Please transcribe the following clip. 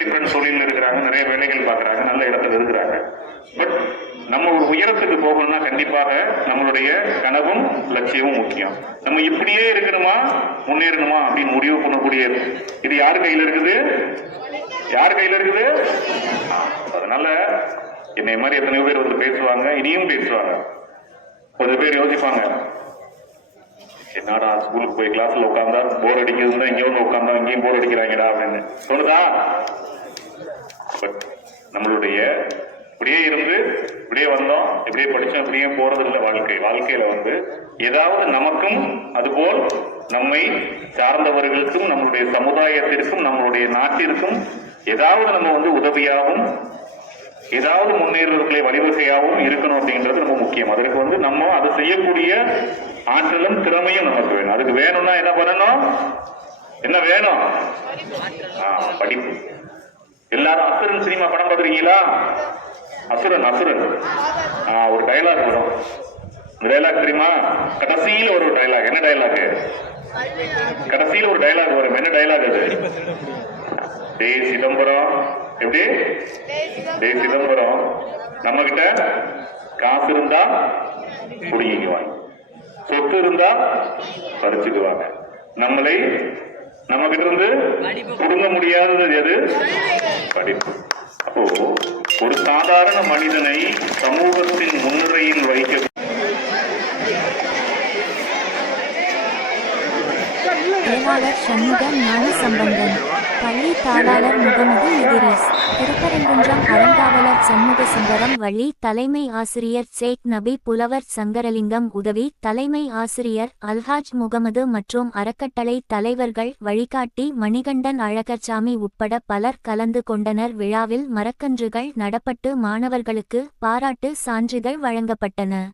Different தொழில் இருக்கிறாங்க, நிறைய வேலைகள் பார்க்குறாங்க, நல்ல இடத்துல இருக்கிறாங்க. பட் நம்ம ஒரு உயரத்துக்கு போகணும்னா கண்டிப்பாக நம்மளுடைய கனவும் லட்சியமும் முக்கியம். நம்ம இப்படியே இருக்கணுமா முன்னேறணுமா அப்படின்னு முடிவு பண்ணக்கூடிய இது யார் கையில் இருக்குது? யார் கையில் இருக்குது? அதனால என்னை மாதிரி எத்தனையோ பேர் வந்து பேசுவாங்க, இனியும் பேசுவாங்க. கொஞ்சம் பேர் யோசிப்பாங்க, என்னடா ஸ்கூலுக்கு போய் கிளாஸ்ல உட்காந்தா போர் அடிக்குதுன்னா இங்கே வந்து உட்காந்தா இங்கேயும் போர் அடிக்கிறாங்கடா அப்படின்னு சொல்லுதா? பட் நம்மளுடைய இப்படியே இருந்து இப்படியே வந்தோம், இப்படியே படிச்சோம், இப்படியே போறது இல்லை. வாழ்க்கையில வந்து ஏதாவது நமக்கும் அதுபோல் நம்மை சார்ந்தவர்களுக்கும் நம்மளுடைய சமுதாயத்திற்கும் நம்மளுடைய நாட்டிற்கும் ஏதாவது நம்ம வந்து உதவியாகவும் ஏதாவது முன்னேறுவதற்களை வழிவகையாகவும் இருக்கணும் அப்படின்றது ரொம்ப முக்கியம். அதற்கு வந்து நம்ம அதை செய்யக்கூடிய ஆற்றலும் திறமையும் நமக்கு வேணும். அதுக்கு வேணும்னா என்ன பண்ணணும்? என்ன வேணும்? படிப்பு. எல்லாரும் அசுரன் சினிமா படம் பார்த்துருக்கீங்களா? அசுரன் ஒரு டைலாக் வரும். டைலாக் தெரியுமா? கடைசியில் ஒரு டைலாக். என்ன டைலாக்? கடைசியில் ஒரு டைலாக் வரும். என்ன டைலாக் அது? டேய் சிதம்பரம், எப்படி? டேய் சிதம்பரம், நம்ம கிட்ட காசு இருந்தா குடிக்குவாங்க, சொத்து இருந்தா பறிச்சுக்குவாங்க, நம்மளை நம்ம கிட்ட இருந்து புடுங்க முடியாதது எது? படிப்பு. அப்போ ஒரு சாதாரண மனிதனை சமூகத்தின் முன்னிலையில் வைக்க செயலாளர் சண்முகம் ஞான சம்பந்தன், பள்ளி தாளாளர் முகமது இதிரீஸ், திருப்பரங்குன்றம் அறங்காவலர் சண்முக சுந்தரம் வள்ளி, தலைமை ஆசிரியர் சேக் நபி, புலவர் சங்கரலிங்கம் உதவி, தலைமை ஆசிரியர் அல்ஹாஜ் முகமது மற்றும் அறக்கட்டளை தலைவர்கள் வழிகாட்டி மணிகண்டன் அழகர்சாமி உட்பட பலர் கலந்து கொண்டனர். விழாவில் மரக்கன்றுகள் நடப்பட்டு மாணவர்களுக்கு பாராட்டு சான்றிதழ் வழங்கப்பட்டன.